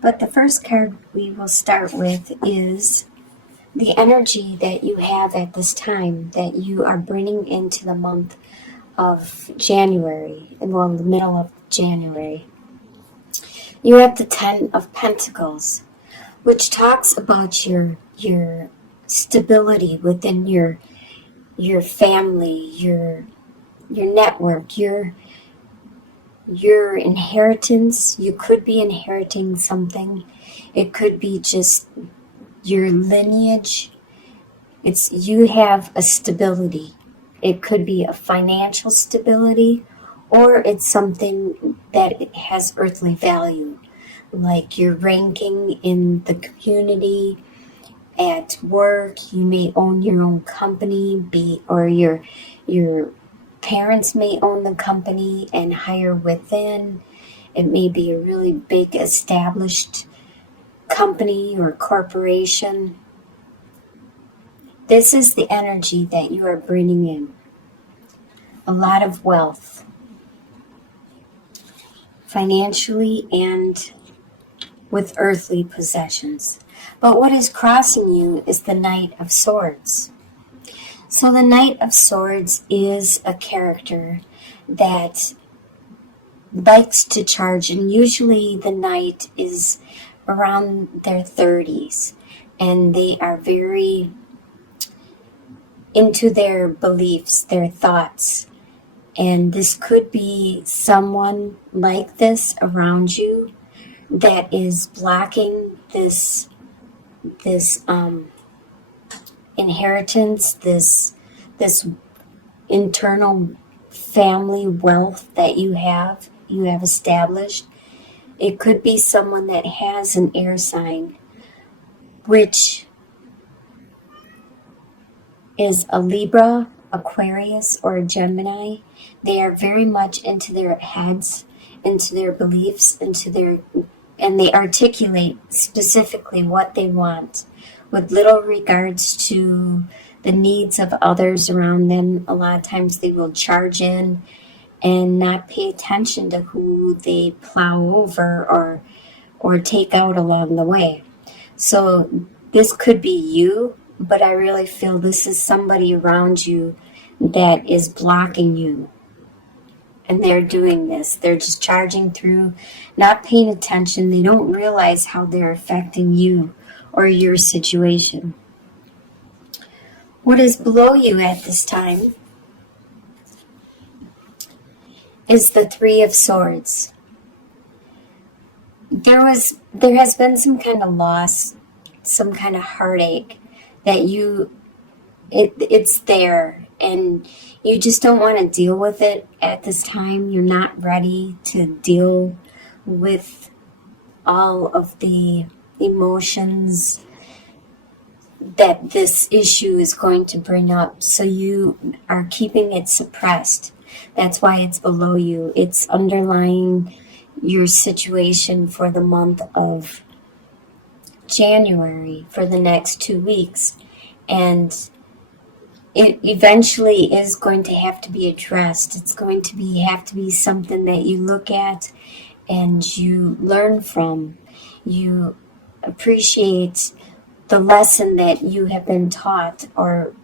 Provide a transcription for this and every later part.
But the first card we will start with is the energy that you have at this time that you are bringing into the month of January, well, the middle of January. You have the Ten of Pentacles, which talks about your stability within your family, your network, your inheritance. You could be inheriting something. It could be just your lineage. You have a stability. It could be a financial stability, or it's something that has earthly value, like your ranking in the community, at work. You may own your own company, or your parents may own the company and hire within. It may be a really big established company or corporation. This is the energy that you are bringing in. A lot of wealth, financially and with earthly possessions. But what is crossing you is the Knight of Swords. So the Knight of Swords is a character that likes to charge, and usually the Knight is around their 30s, and they are very into their beliefs, their thoughts. And this could be someone like this around you that is blocking this inheritance, this internal family wealth that you have established. It could be someone that has an air sign, which is a Libra, Aquarius, or a Gemini. They are very much into their heads, into their beliefs, and they articulate specifically what they want with little regards to the needs of others around them. A lot of times they will charge in and not pay attention to who they plow over or take out along the way. So this could be you, but I really feel this is somebody around you that is blocking you. And they're doing this. They're just charging through, not paying attention. They don't realize how they're affecting you or your situation. What is below you at this time is the Three of Swords. There has been some kind of loss, some kind of heartache that it's there, and you just don't want to deal with it at this time. You're not ready to deal with all of the emotions that this issue is going to bring up. So you are keeping it suppressed. That's why it's below you. It's underlying your situation for the month of January, for the next 2 weeks. And it eventually is going to have to be addressed. It's going to have to be something that you look at and you learn from. You appreciate the lesson that you have been taught, or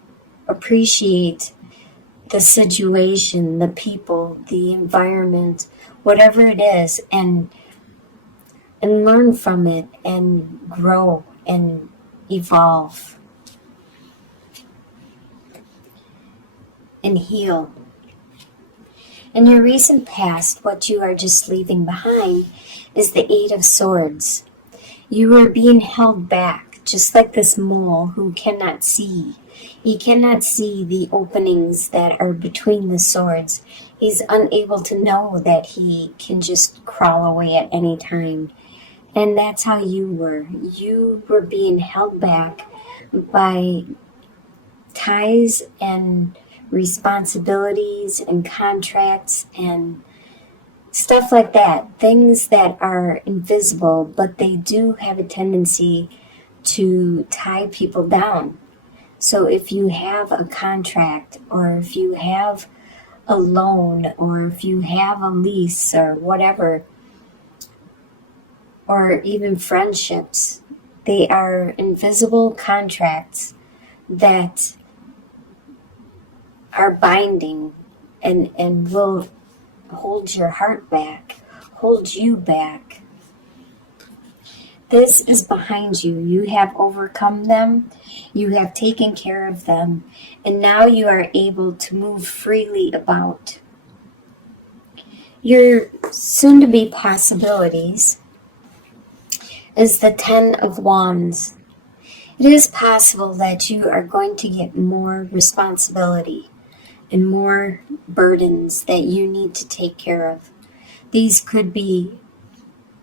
appreciate the situation, the people, the environment, whatever it is, and learn from it and grow and evolve and heal. In your recent past, what you are just leaving behind is the Eight of Swords. You are being held back, just like this mole who cannot see. He cannot see the openings that are between the swords. He's unable to know that he can just crawl away at any time. And that's how you were. You were being held back by ties and responsibilities and contracts and stuff like that. Things that are invisible, but they do have a tendency to tie people down. So if you have a contract, or if you have a loan, or if you have a lease or whatever, or even friendships. They are invisible contracts that are binding and will hold your heart back, hold you back. This is behind you. You have overcome them. You have taken care of them. And now you are able to move freely about. Your soon-to-be possibilities is the Ten of Wands. It is possible that you are going to get more responsibility and more burdens that you need to take care of. These could be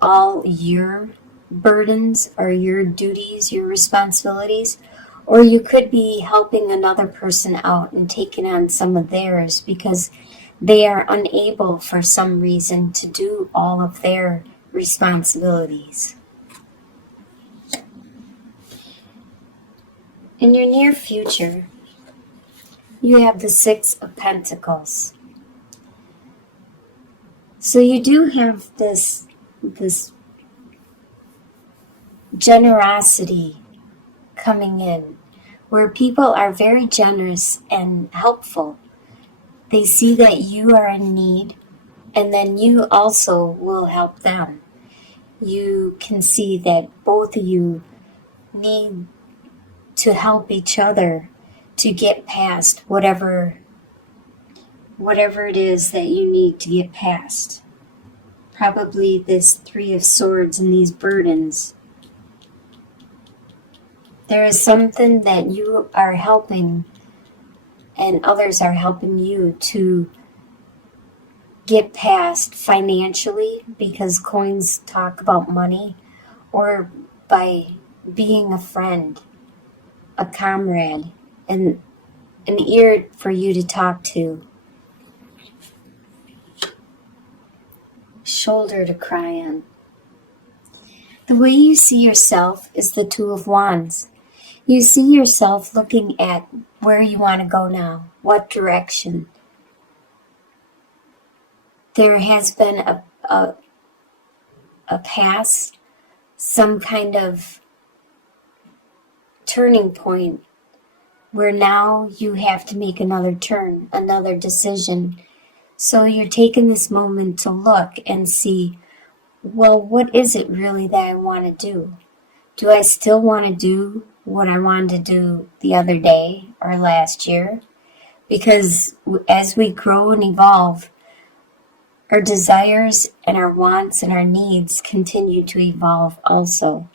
all your burdens or your duties, your responsibilities, or you could be helping another person out and taking on some of theirs because they are unable for some reason to do all of their responsibilities. In your near future, you have the Six of Pentacles. So you do have this generosity coming in, where people are very generous and helpful. They see that you are in need, and then you also will help them. You can see that both of you need to help each other to get past whatever it is that you need to get past. Probably this Three of Swords and these burdens. There is something that you are helping and others are helping you to get past financially, because coins talk about money, or by being a friend, a comrade, and an ear for you to talk to, shoulder to cry on. The way you see yourself is the Two of Wands. You see yourself looking at where you want to go now, what direction. There has been a past, some kind of turning point where now you have to make another turn, another decision. So you're taking this moment to look and see, well, what is it really that I want to do? Do I still want to do what I wanted to do the other day or last year? Because as we grow and evolve, our desires and our wants and our needs continue to evolve also.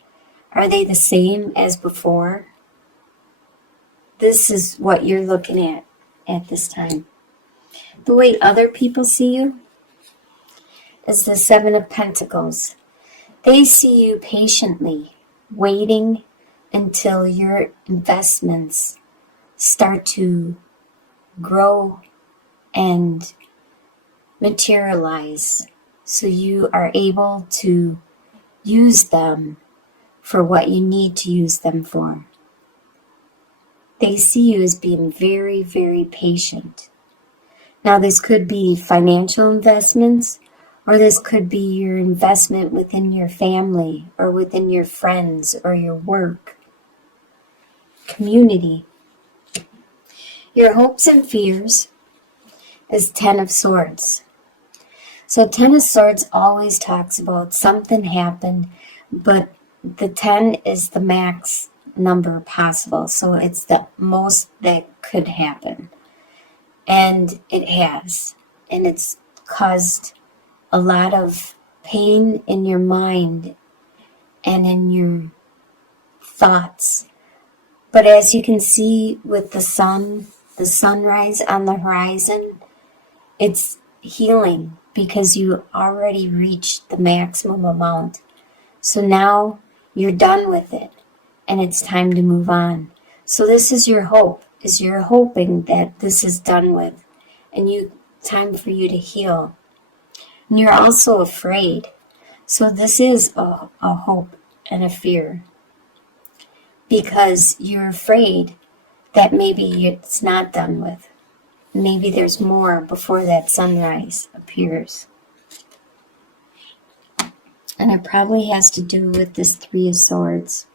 Are they the same as before? This is what you're looking at this time. The way other people see you is the Seven of Pentacles. They see you patiently, waiting until your investments start to grow and materialize, so you are able to use them for what you need to use them for. They see you as being very, very patient. Now, this could be financial investments, or this could be your investment within your family, or within your friends, or your work, community. Your hopes and fears is Ten of Swords. So Ten of Swords always talks about something happened, but the 10 is the max number possible. So it's the most that could happen. And it has. And it's caused a lot of pain in your mind and in your thoughts. But as you can see with the sun, the sunrise on the horizon, it's healing because you already reached the maximum amount. So now you're done with it and it's time to move on. So this is your hope, is you're hoping that this is done with and time for you to heal. And you're also afraid. So this is a hope and a fear, because you're afraid that maybe it's not done with. Maybe there's more before that sunrise appears. And it probably has to do with this Three of Swords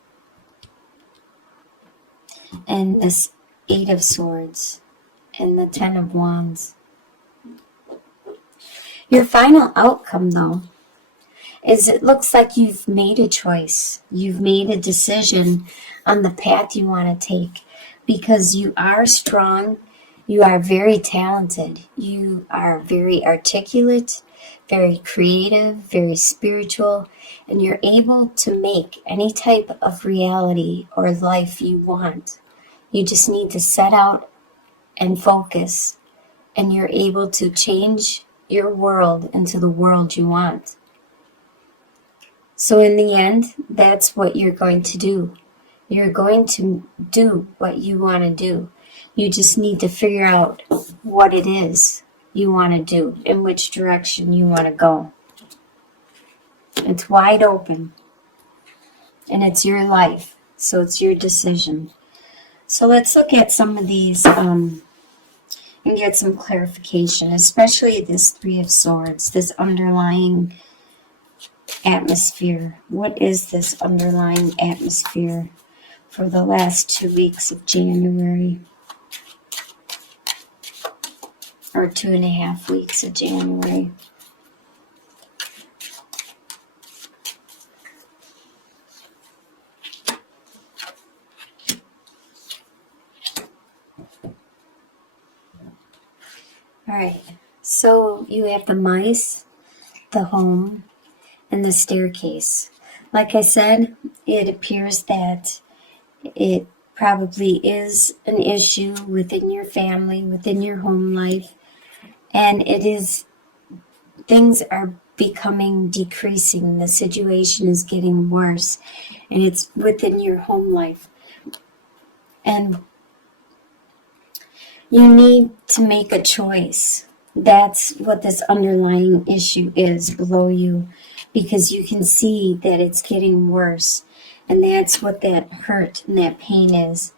and this Eight of Swords and the Ten of Wands. Your final outcome, though, is it looks like you've made a choice. You've made a decision on the path you want to take because you are strong. You are very talented. You are very articulate, very creative, very spiritual, and you're able to make any type of reality or life you want. You just need to set out and focus, and you're able to change your world into the world you want. So in the end, that's what you're going to do. You're going to do what you want to do. You just need to figure out what it is you want to do, in which direction you want to go. It's wide open. And it's your life. So it's your decision. So let's look at some of these and get some clarification, especially this Three of Swords, this underlying atmosphere. What is this underlying atmosphere for the last 2 weeks of January? Or 2.5 weeks of January. All right, so you have the mice, the home, and the staircase. Like I said, it appears that it probably is an issue within your family, within your home life, and things are becoming decreasing. The situation is getting worse, and it's within your home life. And you need to make a choice. That's what this underlying issue is below you, because you can see that it's getting worse. And that's what that hurt and that pain is.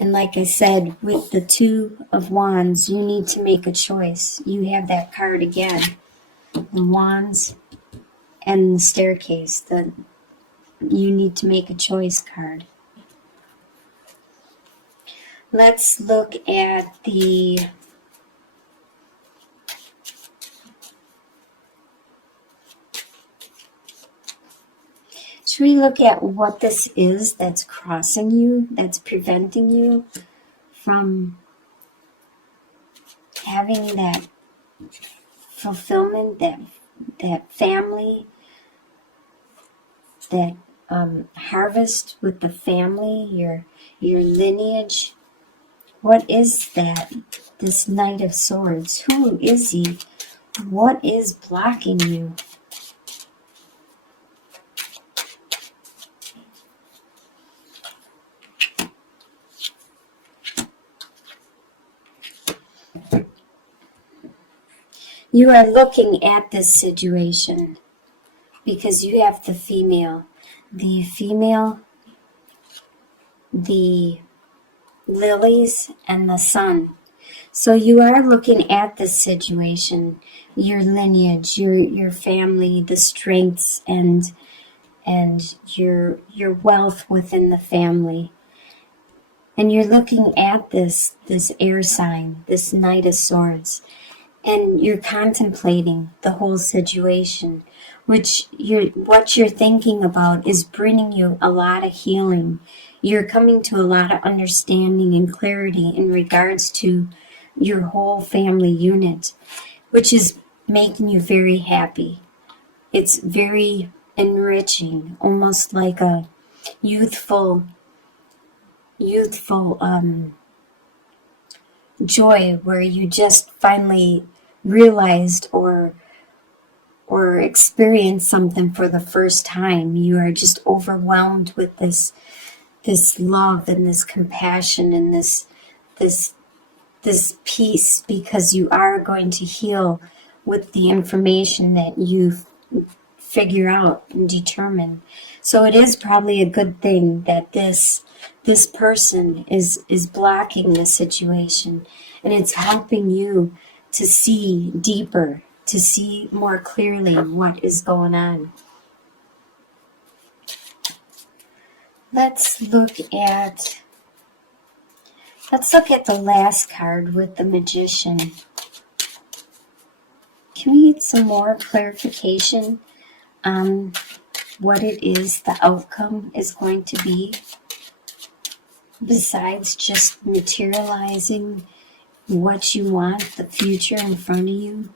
And like I said, with the Two of Wands, you need to make a choice. You have that card again. The Wands and the staircase. You need to make a choice card. Let's look at the should we look at what this is that's crossing you, that's preventing you from having that fulfillment, that family, that harvest with the family, your lineage? What is that? This Knight of Swords. Who is he? What is blocking you? You are looking at this situation because you have the female, the lilies, and the sun. So you are looking at this situation, your lineage, your family, the strengths and your wealth within the family. And you're looking at this air sign, this Knight of Swords. And you're contemplating the whole situation, what you're thinking about is bringing you a lot of healing. You're coming to a lot of understanding and clarity in regards to your whole family unit, which is making you very happy. It's very enriching, almost like a youthful joy where you just finally realized or experienced something for the first time. You are just overwhelmed with this love and this compassion and this peace, because you are going to heal with the information that you figure out and determine. So it is probably a good thing that this person is blocking the situation, and it's helping you to see deeper to see more clearly what is going on. Let's look at the last card with the Magician. Can we get some more clarification on what it is the outcome is going to be, besides just materializing what you want, the future in front of you?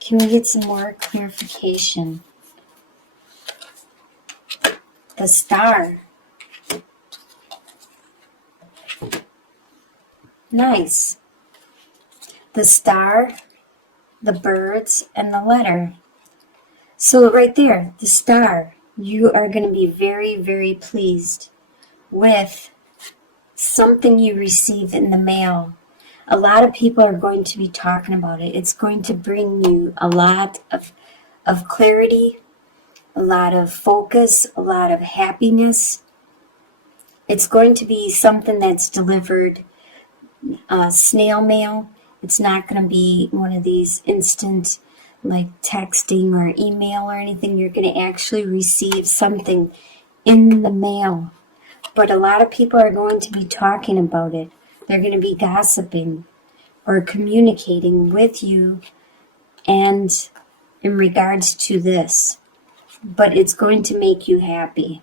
Can we get some more clarification? The Star. Nice. The Star, the birds, and the letter. So right there, the Star, you are going to be very, very pleased with something you receive in the mail. A lot of people are going to be talking about it. It's going to bring you a lot of clarity, a lot of focus, a lot of happiness. It's going to be something that's delivered snail mail. It's not going to be one of these instant like texting or email or anything. You're going to actually receive something in the mail. But a lot of people are going to be talking about it. They're going to be gossiping or communicating with you and in regards to this. But it's going to make you happy.